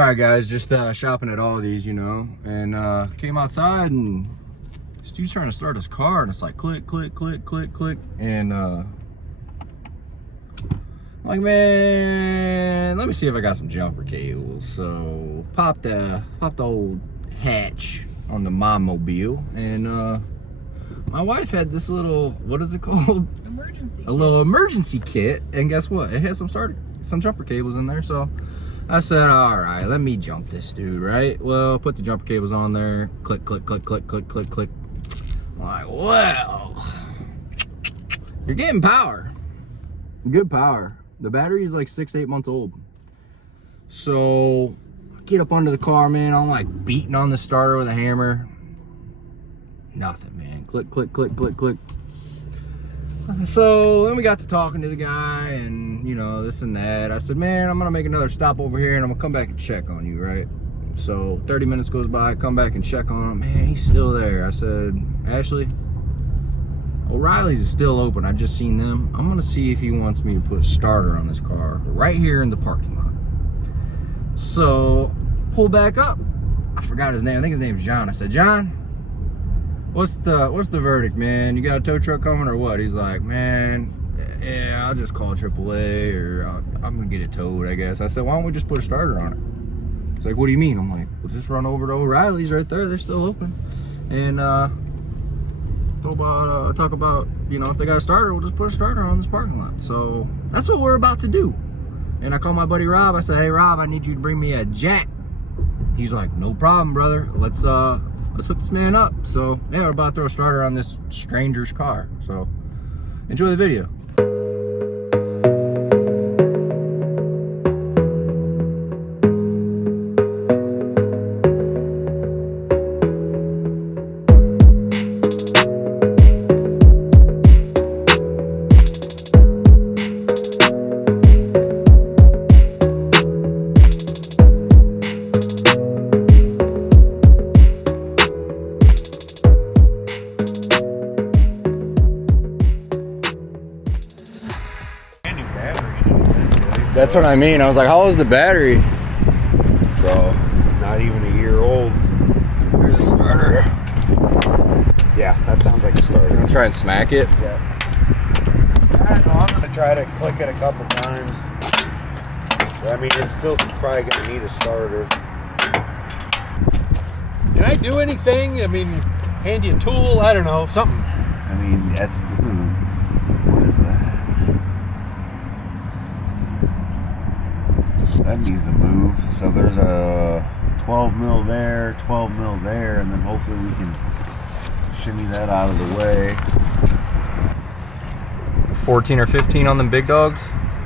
All right, guys, just shopping at Aldi's, you know, and came outside and this dude's trying to start his car, and it's like click, click, click, click, click, and I'm like, man, let me see if I got some jumper cables. So popped the old hatch on the mobile, and my wife had this little, what is it called? Emergency. A little emergency kit, and guess what? It had some jumper cables in there, so I said, all right, let me jump this dude, right? Well, put the jumper cables on there, click, click, click, click, click, click, click. I'm like, well, you're getting power, good power. The battery is like 6-8 months old. So I get up under the car, man, I'm like beating on the starter with a hammer. Nothing, man. Click, click, click, click, click. So then we got to talking to the guy, and you know, this and that. I said, man, I'm gonna make another stop over here and I'm gonna come back and check on you, right? So 30 minutes goes by, I come back and check on him. Man, he's still there. I said, Ashley, O'Reilly's is still open. I just seen them. I'm gonna see if he wants me to put a starter on this car right here in the parking lot. So pull back up. I forgot his name. I think his name's John. I said, John, what's the verdict, man? You got a tow truck coming or what? He's like, man, yeah, I'll just call AAA, or I'm gonna get it towed, I guess. I said, why don't we just put a starter on it? He's like, what do you mean? I'm like, well, just run over to O'Reilly's right there. They're still open. And talk about, you know, if they got a starter, we'll just put a starter on this parking lot. So that's what we're about to do. And I call my buddy Rob. I said, hey, Rob, I need you to bring me a jack. He's like, no problem, brother. Let's hook this man up. So yeah, we're about to throw a starter on this stranger's car. So enjoy the video. That's what I mean. I was like, how old is the battery? So, not even a year old. Here's a starter. Yeah, that sounds like a starter. You gonna try and smack it? Yeah. I don't know, I'm gonna try to click it a couple times. I mean, it's still probably gonna need a starter. Can I do anything? I mean, hand you a tool? I don't know, something. I mean, this isn't, what is that? That needs to move. So there's a 12 mil there, 12 mil there, and then hopefully we can shimmy that out of the way. 14 or 15 on them big dogs?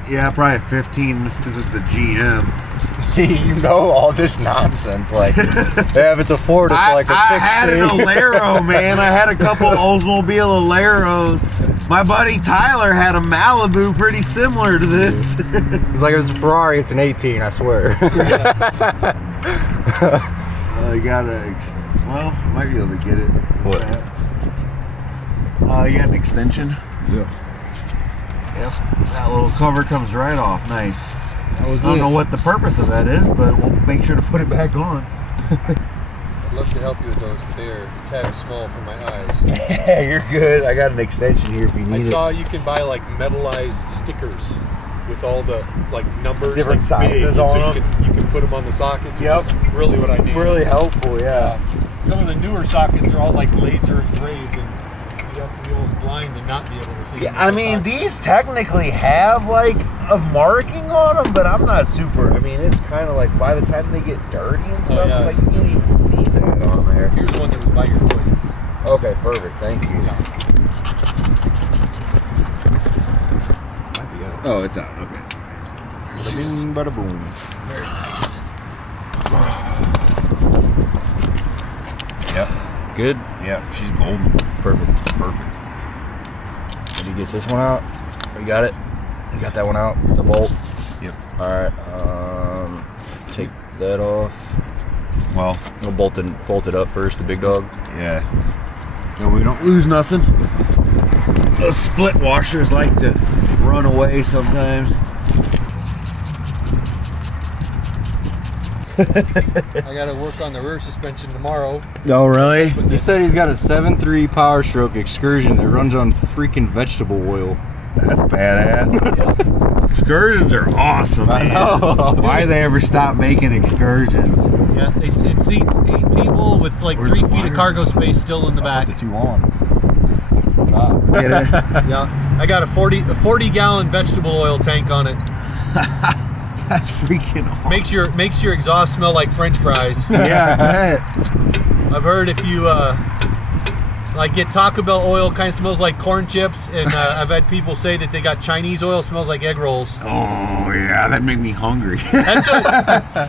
Yeah, probably 15 because it's a GM. See, you know all this nonsense. Like, yeah, if it's a Ford, it's like a fixed I had an Alero, man. I had a couple Oldsmobile Aleros. My buddy Tyler had a Malibu pretty similar to this. It's like, if it's a Ferrari, it's an 18, I swear. You gotta, well, might be able to get it. What? You got an extension? Yeah. Yep. That little cover comes right off. Nice. I don't know what the purpose of that is, but we'll make sure to put it back on. I'd love to help you with those, but they're a tad small for my eyes. Yeah, you're good. I got an extension here if you need I it. saw you can buy like metallized stickers with all the like numbers, Different like, sizes big, on so them. you can put them on the sockets. Yep. Which is really what I need. Really helpful, yeah. Some of the newer sockets are all like laser engraved, and you have to be almost blind to not be able to see. Yeah, I mean, these technically have like a marking on them, but I'm not super. I mean, it's kind of like by the time they get dirty and stuff, yeah. it's like you can't even see that on there. Here's one that was by your foot. Okay, perfect. Thank you. Might be out. Oh, it's out. Okay. Bada boom, bada boom. Very nice. Yep. Good? Yep. She's golden. Perfect. It's perfect. Did you get this one out? You got it? You got that one out? The bolt? Yep. Alright, take that off. Well, We'll bolt it up first, the big dog. yeah. So we don't lose nothing. Those split washers like to run away sometimes. I gotta work on the rear suspension tomorrow. Oh, really? He said he's got a 7.3 Power Stroke Excursion that runs on freaking vegetable oil. That's badass. Excursions are awesome, man. Why they ever stop making excursions? Yeah, it seats 8 people with like Where's 3 the feet wire? of cargo space still in the back. Put the 2 on. Get it? Yeah, I got a 40 gallon vegetable oil tank on it. That's freaking awesome. Makes your exhaust smell like French fries. Yeah, I bet. I've heard if you like get Taco Bell oil, kind of smells like corn chips, and I've had people say that they got Chinese oil, smells like egg rolls. Oh yeah, that made me hungry. That's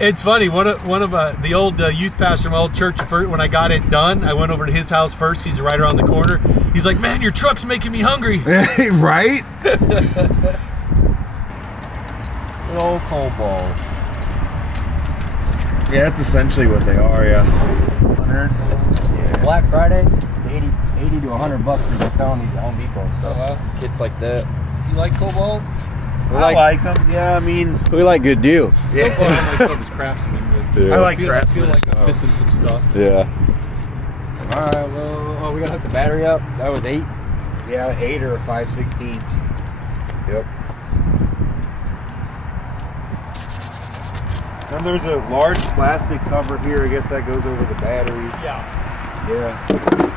it's funny. One of the old youth pastor from my old church. When I got it done, I went over to his house first. He's right around the corner. He's like, "Man, your truck's making me hungry." Right? Good old cold balls. Yeah, that's essentially what they are. Yeah. 100. Yeah. Black Friday, 80 to $100 for just selling these at Home Depot and stuff. Oh, wow. Kits like that. You like Cobalt? I like them. Yeah, I mean, We like good deals. So far, all my stuff is Craftsman. But Yeah. I like I feel Craftsman. like I'm missing some stuff. Yeah. All right. Well, we gotta hook the battery up. That was 8. Yeah, 8 or 5/16. Yep. then there's a large plastic cover here. I guess that goes over the battery. Yeah. Yeah.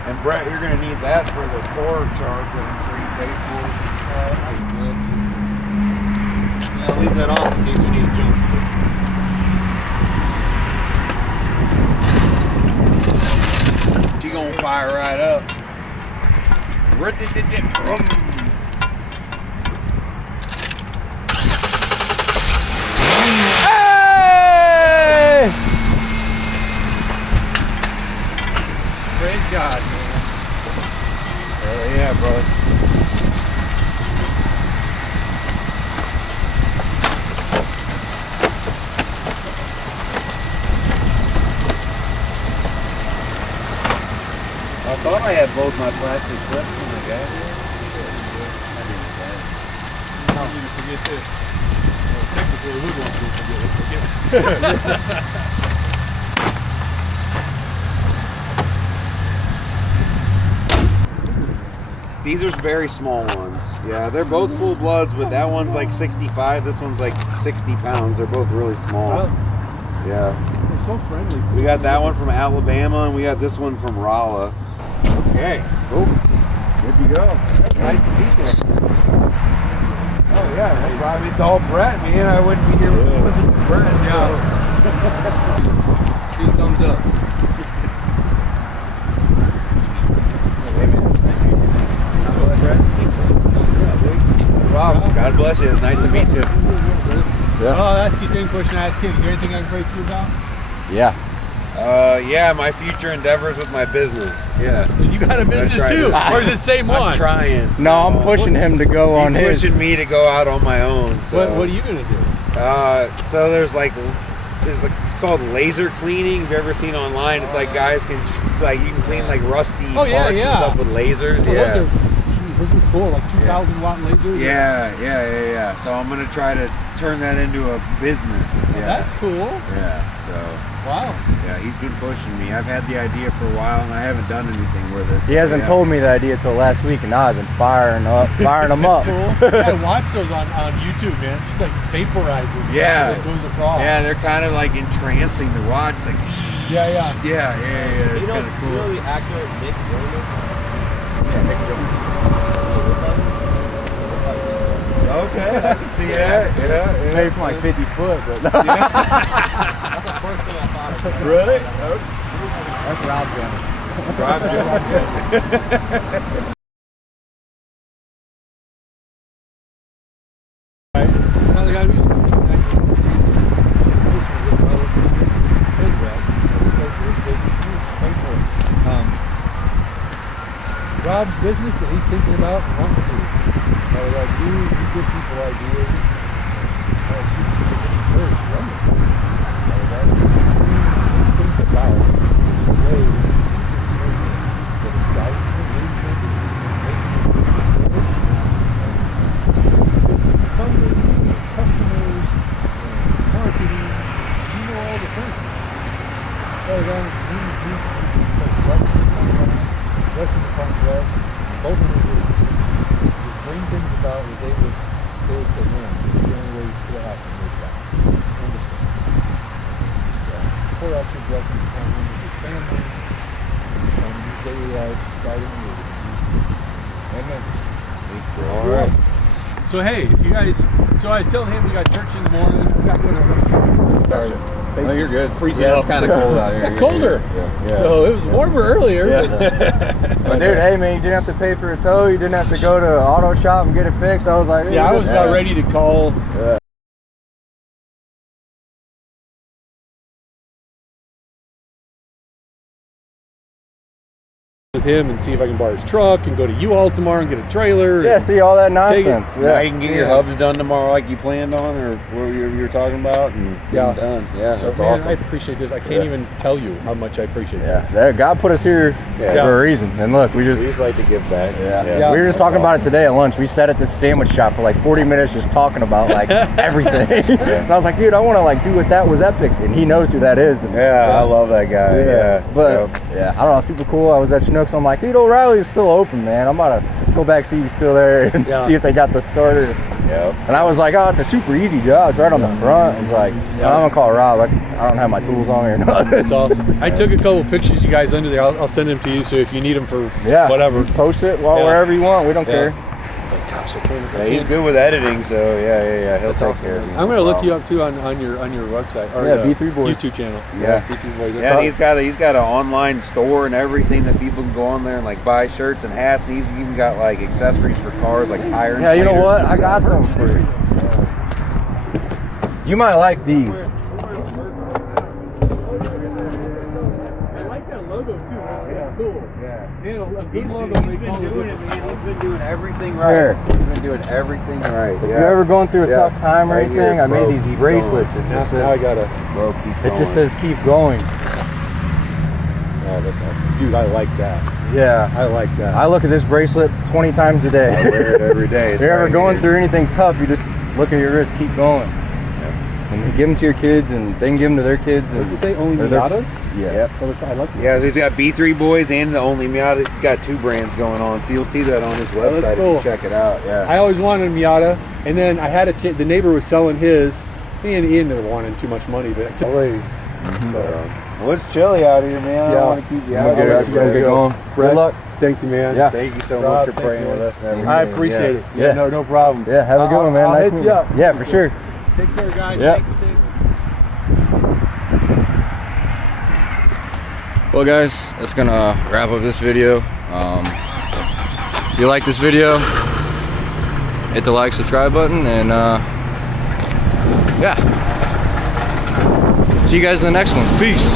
And Brett, you're gonna need that for the Thor charge that I'm sure you paid for. Let's see. Yeah, I'll leave that off in case we need to jump. She gonna fire right up. Hey! Praise God, man. Hell yeah, brother. I thought I had both my plastic clips when I got here. How did you forget this? Well, technically, we won't forget it. These are very small ones. Yeah, they're both full bloods, but that one's like 65. This one's like 60 pounds. They're both really small. Yeah. They're so friendly. We got that one from Alabama, and we got this one from Rolla. Okay. Cool. Good to go. That's nice to meet you. Oh yeah, they brought me to all Brett, man. I wouldn't be here with listening to Brett. Yeah. Two thumbs up. Wow. God bless you. It's nice to meet you. Yeah. I'll ask you the same question I asked him. Is there anything I can break you about? Yeah. Yeah, my future endeavors with my business. Yeah. You got a business try too, to- or is it same one? I'm trying. No, I'm pushing him to go on He's his. pushing me to go out on my own. So. What are you gonna do? So there's like it's called laser cleaning. Have you ever seen online? It's like guys can you can clean like rusty parts and stuff with lasers. Oh, Yeah. those are cool, like 2,000 watt lasers. Yeah. So I'm gonna try to turn that into a business. Oh, that's cool. Yeah. So Wow. yeah, he's been pushing me. I've had the idea for a while and I haven't done anything with it. He hasn't told me the idea till last week, and now I've been firing them up. Cool. I watch those on YouTube, man. Just like vaporizes. Yeah. As it goes across. Yeah, they're kind of like entrancing to watch. Like Yeah. yeah. It's kind of cool. Really accurate Nick Jonas. Okay, I can see that. Yeah. Maybe from like 50 foot, but That's the first thing I thought of. Really? that's Rob Jones. Rob Jones. Another guy who's Rob's business that he's thinking about wanting to do. Like you give people ideas. First, wonderful. Things about the way that it's guiding funding, customers, marketing, you know all the things. Both of them the main things about it, they would say, man, this is the only way you still have to move back. Pour out your blessings upon him and his family, and his daily life, guiding you. Amen. All right. So hey, if you guys, so I was telling him we got church in the morning. We got Sorry. No, you're good. Freezing Yeah, up. it's kind of cold out here. It got colder. Yeah. So it was warmer earlier. Yeah. But dude, hey man, you didn't have to pay for a tow. You didn't have to go to an auto shop and get it fixed. I was like, hey, Yeah, I was about ready to call. With him and see if I can borrow his truck and go to U-Haul tomorrow and get a trailer. Yeah, see all that nonsense. Now Yeah. you can get your hubs done tomorrow like you planned on, or what you were talking about, and get them done. Yeah, So that's man, awesome. I appreciate this. I can't even tell you how much I appreciate this. Yeah, God put us here for a reason. And look, we We just just like to give back. Yeah. we were just talking about it today at lunch. We sat at this sandwich shop for like 40 minutes just talking about like everything. And I was like, dude, I want to like do what that was epic. And he knows who that is. And, I love that guy. Yeah, But yeah, I don't know, super cool. I was at Schnucks. I'm like, dude, O'Reilly's still open, man. I'm about to just go back, see if he's still there, and see if they got the starter. And I was like, oh, it's a super easy job. It's right on the front. I was like, I'm gonna call Rob. I don't have my tools on me or nothing. That's awesome. I took a couple pictures, you guys, under there. I'll send them to you. So if you need them for whatever, post it wherever you want. We don't care. Gosh, he's good with editing, so yeah. He'll take care of you. I'm gonna look you up too on your website or B3 Boys YouTube channel. B3 Boys. Yeah, and he's got an online store and everything that people can go on there and like buy shirts and hats, and he's even got like accessories for cars, like tire. Yeah, you know inflators what? and I got stuff. some for you. You might like these. I like that logo too. That's cool. Yeah. Man, a good He's logo been makes all the doing it, difference. man. He's been doing everything Here. right. He's been doing everything right. If you're ever going through a tough time or Right anything, here, I made bro, these keep bracelets. going. It just Now I says, gotta. Bro, keep it just says keep going. Oh, that's awesome, dude. I like that. Yeah. I like that. I look at this bracelet 20 times a day. I wear it every day. If you're ever going through anything tough, you just look at your wrist, keep going. And you give them to your kids, and they can give them to their kids. Does it say onlyMiatas? Yeah. Yep. Well, I like that. Yeah, he's got B3 Boys and the onlyMiatas. He's got two brands going on, so you'll see that on his website that's if cool. you check it out. Yeah. I always wanted a Miata, and then I had the neighbor was selling his. Me and Ian never wanted too much money, but Well, it's chilly out here, man. I don't want to keep you out here. Get going. Brett, Good luck. Thank you, man. Yeah. Thank you so Rob, much for thank praying you, with man. us and everything. I appreciate it. Yeah. No problem. Yeah, have a good one, man. I'll Nice hit meeting you up. Yeah, for sure. Take care, guys. Yeah. Thank you. Well guys, that's gonna wrap up this video. If you like this video, hit the like, subscribe button, and yeah. See you guys in the next one. Peace.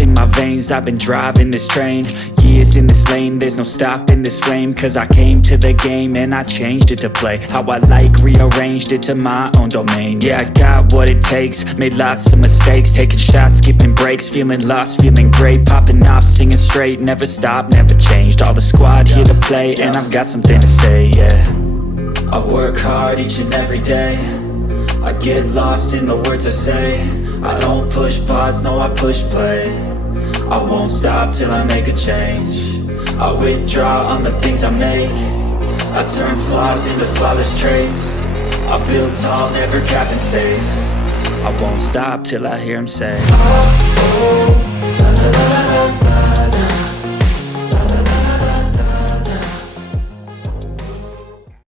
In my veins, I've been driving this train. Years in this lane, there's no stopping this flame. Cause I came to the game and I changed it to play how I like, rearranged it to my own domain. Yeah, I got what it takes, made lots of mistakes, taking shots, skipping breaks, feeling lost, feeling great, popping off, singing straight, never stopped, never changed. All the squad here to play, and I've got something to say, yeah. I work hard each and every day, I get lost in the words I say. I don't push pause, no I push play. I won't stop till I make a change. I withdraw on the things I make. I turn flaws into flawless traits. I build tall, never capped in space. I won't stop till I hear him say